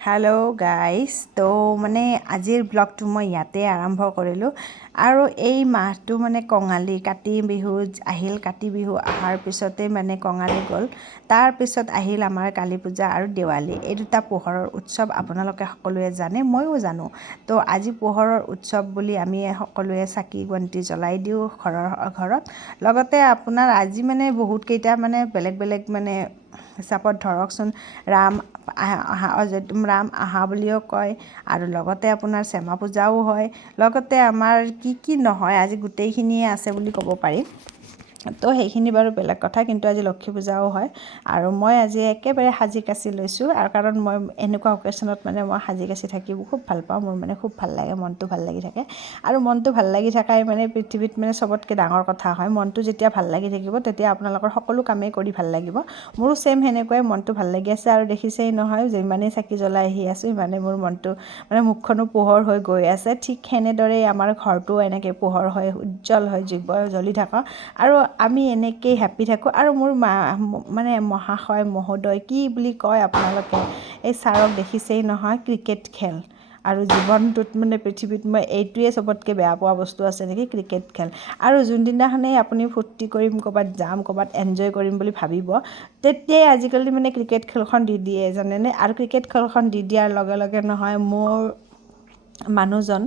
hello' guys তো মানে আজিৰ ব্লগটো মই ইয়াতে আৰম্ভ কৰিলোঁ আৰু এই মাহটো মানে কঙালী কাতি বিহু আহিল কাতি বিহু অহাৰ পিছতে মানে কঙালী গ'ল তাৰপিছত আহিল আমাৰ কালী পূজা আৰু দেৱালী এই দুটা পোহৰৰ উৎসৱ আপোনালোকে সকলোৱে জানে ময়ো জানো তো আজি পোহৰৰ উৎসৱ বুলি আমি সকলোৱে চাকি বন্তি জ্বলাই দিওঁ ঘৰত লগতে আপোনাৰ আজি মানে বহুতকেইটা মানে বেলেগ বেলেগ মানে হিচাপত ধৰকচোন ৰাম আহা বুলিও কয় আৰু লগতে আপোনাৰ শ্যামা পূজাও হয় লগতে আমাৰ কি নহয় আজি গোটেইখিনিয়ে আছে বুলি ক'ব পাৰি তো সেইখিনি বাৰু বেলেগ কথা কিন্তু আজি লক্ষ্মী পূজাও হয় আৰু মই আজি একেবাৰে সাজি কাচি লৈছোঁ আৰু কাৰণ মই এনেকুৱা অকেশ্যনত মানে মই সাজি কাচি থাকি খুব ভাল পাওঁ মোৰ মানে খুব ভাল লাগে মনটো ভাল লাগি থাকে আৰু মনটো ভাল লাগি থকাই মানে পৃথিৱীত মানে চবতকৈ ডাঙৰ কথা হয় মনটো যেতিয়া ভাল লাগি থাকিব তেতিয়া আপোনালোকৰ সকলো কামেই কৰি ভাল লাগিব মোৰো ছেম সেনেকুৱাই মনটো ভাল লাগি আছে আৰু দেখিছেই নহয় যিমানেই চাকি জ্বলাই আহি আছোঁ সিমানে মোৰ মনটো মানে মুখখনো পোহৰ হৈ গৈ আছে ঠিক সেনেদৰেই আমাৰ ঘৰটোও এনেকৈ পোহৰ হয় উজ্জ্বল হয় জ্বলি থকা আৰু আমি এনেকেই হেপ্পী থাকোঁ আৰু মোৰ মানে মহাশয় মহোদয় কি বুলি কয় আপোনালোকে এই ছাৰক দেখিছেই নহয় ক্ৰিকেট খেল আৰু জীৱনটোত মানে পৃথিৱীত মই এইটোৱে চবতকৈ বেয়া পোৱা বস্তু আছে নেকি ক্ৰিকেট খেল আৰু যোনদিনাখনেই আপুনি ফূৰ্তি কৰিম ক'ৰবাত যাম ক'ৰবাত এনজয় কৰিম বুলি ভাবিব তেতিয়াই আজিকালি মানে ক্ৰিকেট খেলখন দি দিয়ে জানেনে আৰু ক্ৰিকেট খেলখন দি দিয়াৰ লগে লগে নহয় মোৰ মানুহজন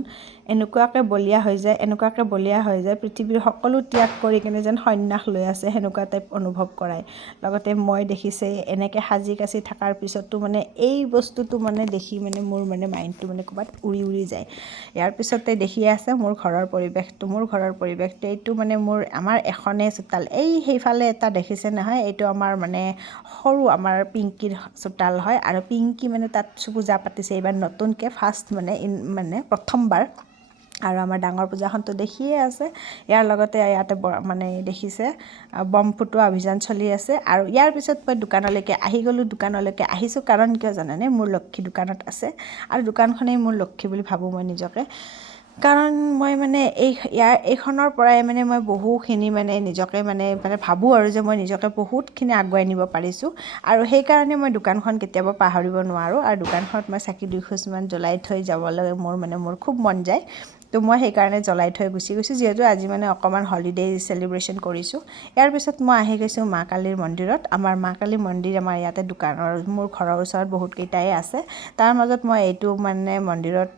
এনেকুৱাকৈ বলিয়া হৈ যায় পৃথিৱীৰ সকলো ত্যাগ কৰি কিনে যেন সন্ন্যাস লৈ আছে সেনেকুৱা টাইপ অনুভৱ কৰায় লগতে মই দেখিছেই এনেকৈ সাজি কাচি থকাৰ পিছতো মানে এই বস্তুটো মানে দেখি মানে মোৰ মানে মাইণ্ডটো মানে ক'ৰবাত উৰি যায় ইয়াৰ পিছতে দেখি আছে মোৰ ঘৰৰ পৰিৱেশটো এইটো মানে আমাৰ এখনেই চোতাল সেইফালে এটা দেখিছে নহয় এইটো আমাৰ মানে সৰু আমাৰ পিংকিৰ চোতাল হয় আৰু পিংকি মানে তাত পূজা পাতিছে এইবাৰ নতুনকৈ ফাৰ্ষ্ট মানে প্ৰথমবাৰ আৰু আমাৰ ডাঙৰ পূজাখনতো দেখিয়ে আছে ইয়াৰ লগতে ইয়াতে মানে দেখিছে বম ফুটোৱা অভিযান চলি আছে আৰু ইয়াৰ পিছত মই দোকানলৈকে আহিছোঁ কাৰণ কিয় জানেনে মোৰ লক্ষী দোকানত আছে আৰু দোকানখনেই মোৰ লক্ষী বুলি ভাবোঁ মই নিজকে কাৰণ মই মানে এইখনৰ পৰাই মানে মই বহুখিনি মানে নিজকে মানে ভাবোঁ আৰু যে মই নিজকে বহুতখিনি আগুৱাই নিব পাৰিছোঁ আৰু সেইকাৰণে মই দোকানখন কেতিয়াবা পাহৰিব নোৱাৰোঁ আৰু দোকানখনত মই চাকি 2 খোজমান জ্বলাই থৈ যাবলৈ মোৰ খুব মন যায় তো মই সেইকাৰণে জ্বলাই থৈ গুচি গৈছোঁ যিহেতু আজি মানে অকণমান হলিডে চেলিব্ৰেশ্যন কৰিছোঁ ইয়াৰ পিছত মই আহি গৈছোঁ মা কালীৰ মন্দিৰত আমাৰ মা কালী মন্দিৰ আমাৰ ইয়াতে মোৰ ঘৰৰ ওচৰত বহুতকেইটাই আছে তাৰ মাজত মই এইটো মানে মন্দিৰত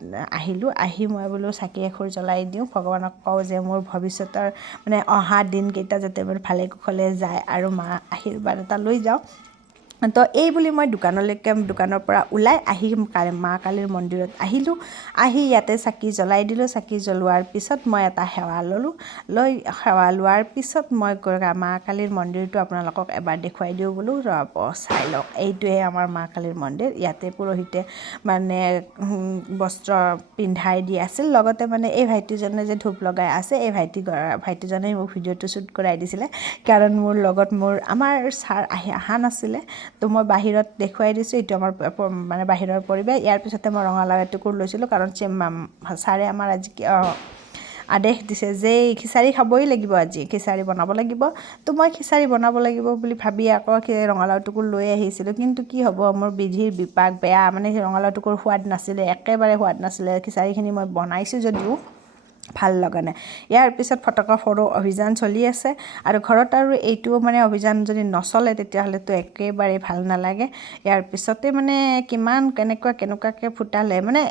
আহি মই বোলো চাকি এখোৰ জ্বলাই দিওঁ ভগৱানক কওঁ যে মোৰ ভৱিষ্যতৰ মানে অহা দিনকেইটা যাতে মোৰ ভালে কুশলে যায় আৰু মা আশীৰ্বাদ এটা লৈ যাওঁ তো এই বুলি মই দোকানৰ পৰা ওলাই আহি মা কালীৰ মন্দিৰত আহি ইয়াতে চাকি জ্বলাই দিলোঁ চাকি জ্বলোৱাৰ পিছত মই এটা সেৱা ল'লোঁ সেৱা লোৱাৰ পিছত মই মা কালীৰ মন্দিৰটো আপোনালোকক এবাৰ দেখুৱাই দিওঁ বোলো ৰ'ব চাই লওক এইটোৱে আমাৰ মা কালীৰ মন্দিৰ ইয়াতে পুৰোহিতে মানে বস্ত্ৰ পিন্ধাই দি আছিল লগতে মানে এই ভাইটিজনে যে ধূপ লগাই আছে এই ভাইটিজনে মোক ভিডিঅ'টো শ্বুট কৰাই দিছিলে কাৰণ মোৰ লগত আমাৰ ছাৰ অহা নাছিলে তো মই বাহিৰত দেখুৱাই দিছোঁ এইটো আমাৰ মানে বাহিৰৰ পৰিৱেশ ইয়াৰ পিছতে মই ৰঙালাও এটুকুৰ লৈছিলোঁ কাৰণ ছাৰে আমাৰ আজি আদেশ দিছে যে খিচাৰি খাবই লাগিব আজি খিচাৰি বনাব লাগিব তো মই খিচাৰি বনাব লাগিব বুলি ভাবি আকৌ ৰঙালাও টুকুৰ লৈ আহিছিলোঁ কিন্তু কি হ'ব মোৰ বিধিৰ বিপাক বেয়া মানে ৰঙালাও টুকুৰ একেবাৰে সোৱাদ নাছিলে খিচাৰিখিনি মই বনাইছোঁ যদিও ভাল লগা নাই ইয়াৰ পিছত ফটকা ফৰো অভিযান চলি আছে আৰু ঘৰত আৰু এইটোও মানে অভিযান যদি নচলে তেতিয়াহ'লেতো একেবাৰে ভাল নালাগে ইয়াৰ পিছতে মানে কেনেকুৱাকৈ ফুটালে মানে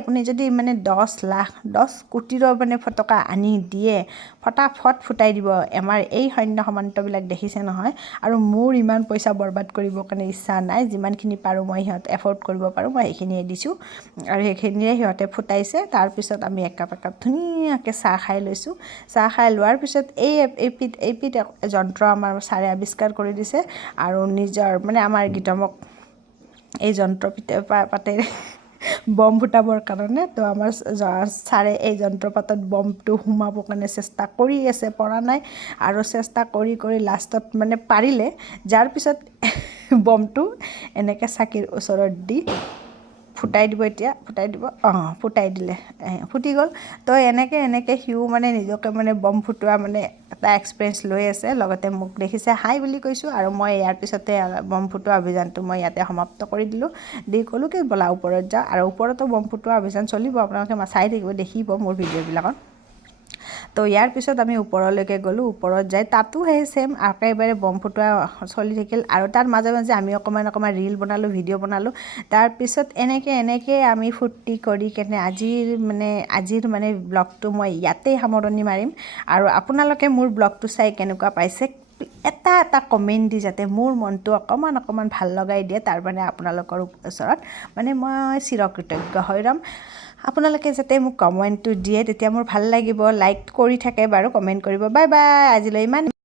আপুনি যদি মানে 10 কোটিৰো মানে ফটকা আনি দিয়ে ফটাফট ফুটাই দিব আমাৰ এই সৈন্য সামন্তবিলাক দেখিছে নহয় আৰু মোৰ ইমান পইচা বৰবাদ কৰিবৰ কাৰণে ইচ্ছা নাই যিমানখিনি পাৰোঁ মই এফৰ্ড কৰিব পাৰোঁ মই সেইখিনিয়ে দিছোঁ আৰু সেইখিনিয়ে সিহঁতে ফুটাইছে তাৰপিছত আমি একাপ ধুনীয়াকৈ চাহ খাই লৈছোঁ চাহ খাই লোৱাৰ পিছত এইপিঠ যন্ত্ৰ আমাৰ ছাৰে আৱিষ্কাৰ কৰি দিছে আৰু নিজৰ মানে আমাৰ গীতমক এই যন্ত্ৰ পাতেৰে বম ফুটাবৰ কাৰণে তো আমাৰ ছাৰে এই যন্ত্ৰপাতত বমটো সোমাবৰ কাৰণে চেষ্টা কৰি আছে পৰা নাই আৰু চেষ্টা কৰি লাষ্টত মানে পাৰিলে যাৰ পিছত বমটো এনেকৈ চাকিৰ ওচৰত দি ফুটাই দিব এতিয়া ফুটাই দিব ফুটাই দিলে ফুটি গ'ল তো এনেকৈ সিও মানে নিজকে মানে বম ফুটোৱা মানে এটা এক্সপিৰিয়েঞ্চ লৈ আছে লগতে মোক দেখিছে হাই বুলি কৈছোঁ আৰু মই ইয়াৰ পিছতে বম ফুটোৱা অভিযানটো মই ইয়াতে সমাপ্ত কৰি দিলোঁ দি ক'লোঁ কি ব'লা ওপৰত যাওঁ আৰু ওপৰতো বম ফুটোৱা অভিযান চলিব আপোনালোকে চাই থাকিব দেখিব মোৰ ভিডিঅ'বিলাকত তো ইয়াৰ পিছত আমি ওপৰলৈকে গ'লোঁ ওপৰত যাই তাতো সেই ছেম একেবাৰে বম ফুটোৱা চলি থাকিল আৰু তাৰ মাজে মাজে আমি অকণমান ৰিল বনালোঁ ভিডিঅ' বনালোঁ তাৰপিছত এনেকৈ আমি ফূৰ্তি কৰি কেনে আজিৰ মানে ব্লগটো মই ইয়াতেই সামৰণি মাৰিম আৰু আপোনালোকে মোৰ ব্লগটো চাই কেনেকুৱা পাইছে এটা কমেণ্ট দি যাতে মোৰ মনটো অকণমান ভাল লগাই দিয়ে তাৰ মানে আপোনালোকৰ ওচৰত মানে মই চিৰকৃতজ্ঞ হৈ ৰ'ম আপোনালোকে যাতে মোক কমেণ্টটো দিয়ে তেতিয়া মোৰ ভাল লাগিব লাইক কৰি থাকে বাৰু কমেণ্ট কৰিব বাই বাই আজিলৈ ইমান